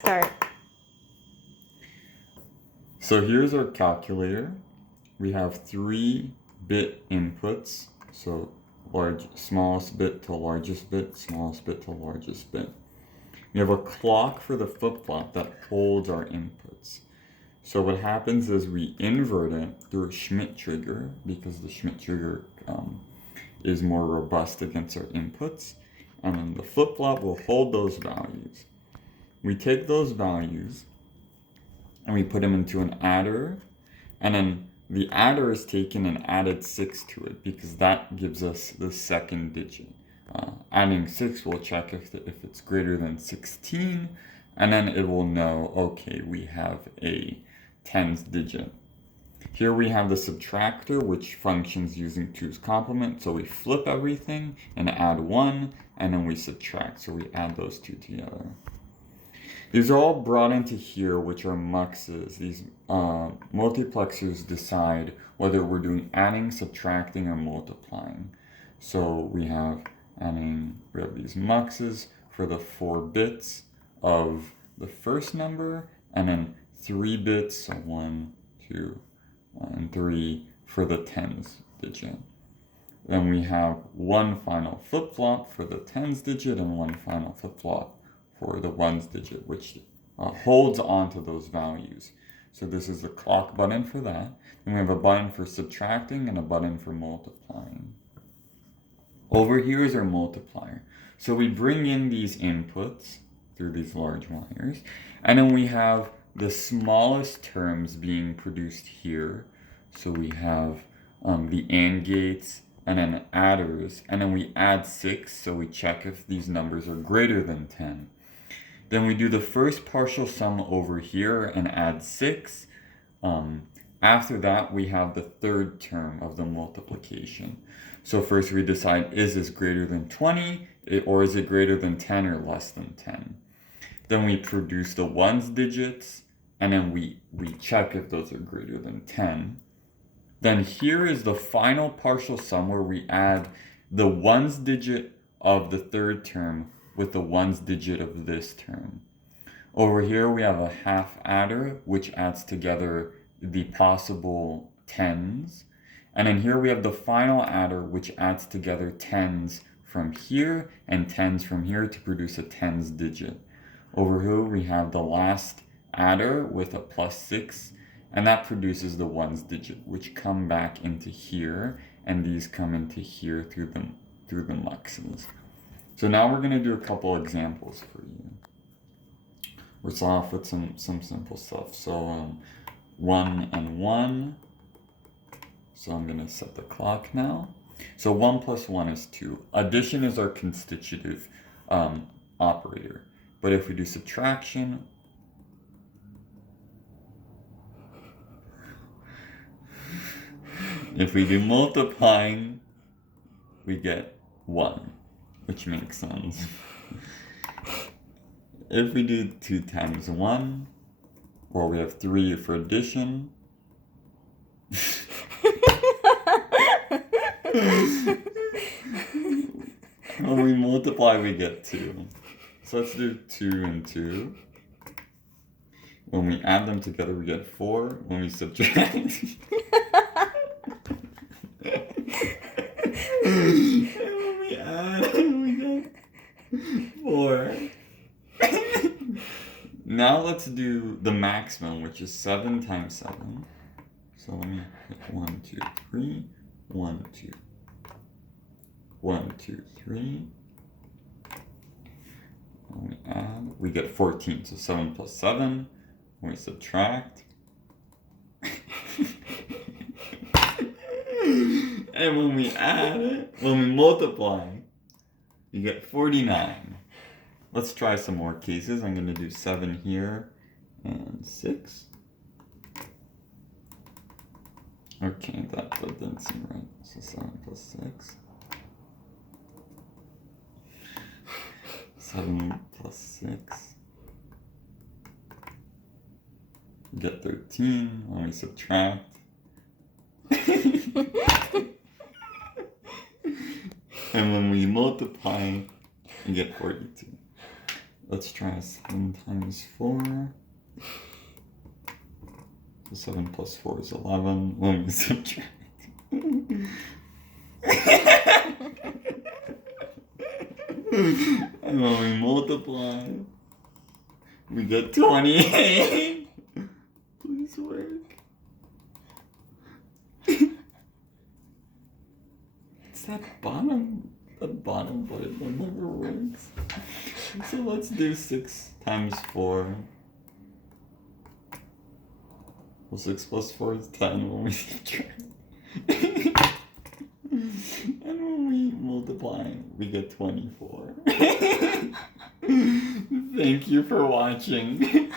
Start. So here's our calculator. We have 3-bit inputs. So smallest bit to largest bit, smallest bit to largest bit. We have a clock for the flip-flop that holds our inputs. So what happens is we invert it through a Schmidt trigger because the Schmidt trigger is more robust against our inputs. And then the flip-flop will hold those values. We take those values and we put them into an adder, and then the adder is taken and added 6 to it because that gives us the second digit. Adding 6 will check if it's greater than 16, and then it will know, okay, we have a tens digit. Here we have the subtractor, which functions using 2's complement. So we flip everything and add 1, and then we subtract. So we add those two together. These are all brought into here, which are muxes. These multiplexers decide whether we're doing adding, subtracting, or multiplying. So we have these muxes for the 4 bits of the first number, and then 3 bits, so 1, 2, and 3 for the tens digit. Then we have one final flip-flop for the tens digit and one final flip-flop for the ones digit, which holds on to those values. So this is the clock button for that. And we have a button for subtracting and a button for multiplying. Over here is our multiplier. So we bring in these inputs through these large wires, and then we have the smallest terms being produced here. So we have the AND gates and then adders, and then we add 6, so we check if these numbers are greater than 10. Then we do the first partial sum over here and add 6. After that, we have the third term of the multiplication. So first we decide, is this greater than 20, or is it greater than 10 or less than 10? Then we produce the ones digits, and then we check if those are greater than 10. Then here is the final partial sum where we add the ones digit of the third term with the ones digit of this term. Over here we have a half adder, which adds together the possible tens. And then here we have the final adder, which adds together tens from here and tens from here to produce a tens digit. Over here we have the last adder with a +6, and that produces the ones digit, which come back into here, and these come into here through the muxes. So now we're going to do a couple examples for you. We'll start off with some simple stuff. So 1 and 1. So I'm going to set the clock now. So 1 plus 1 is 2. Addition is our constitutive operator. But if we do subtraction, if we do multiplying, we get 1. Which makes sense. If we do 2 times 1, or we have 3 for addition. When we multiply, we get 2. So let's do 2 and 2. When we add them together, we get 4. When we subtract... when we add, we get 4. Now let's do the maximum, which is 7 times 7. So let me hit 1, 2, 3, 1, 2, 1, 2, 3. When we add, we get 14. So 7 plus 7. When we subtract, and when we add it, when we multiply, you get 49. Let's try some more cases. I'm going to do 7 here and 6. Okay, that didn't seem right. So 7 plus 6. 7 plus 6. We get 13 when we subtract. And when we multiply, we get 42. Let's try 7 times 4. So 7 plus 4 is 11. Let me subtract. And when we multiply, we get 28. Please work. It's that bottom part that never works. So let's do 6 times 4. Well, 6 plus 4 is 10 when we subtract. And when we multiply, we get 24. Thank you for watching.